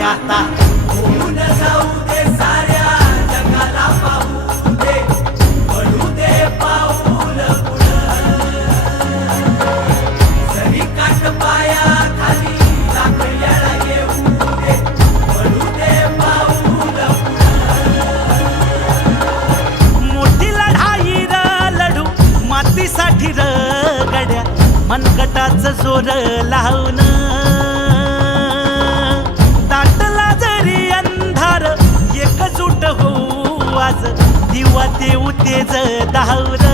दे आता. होऊन जाऊ दे साऱ्या जगाला पाहू दे, पडू दे पाऊल पुढं. जरी काट पाया खाली लाख येळा येऊ दे, पडू दे पाऊल पुढं. मोठी लढाई र लढू मातीसाठी र गड्या, मनगटाचं जोर लावून. दाटला जरी अंधार एकजूट होऊ आज, दिवा देऊ तेज धावर.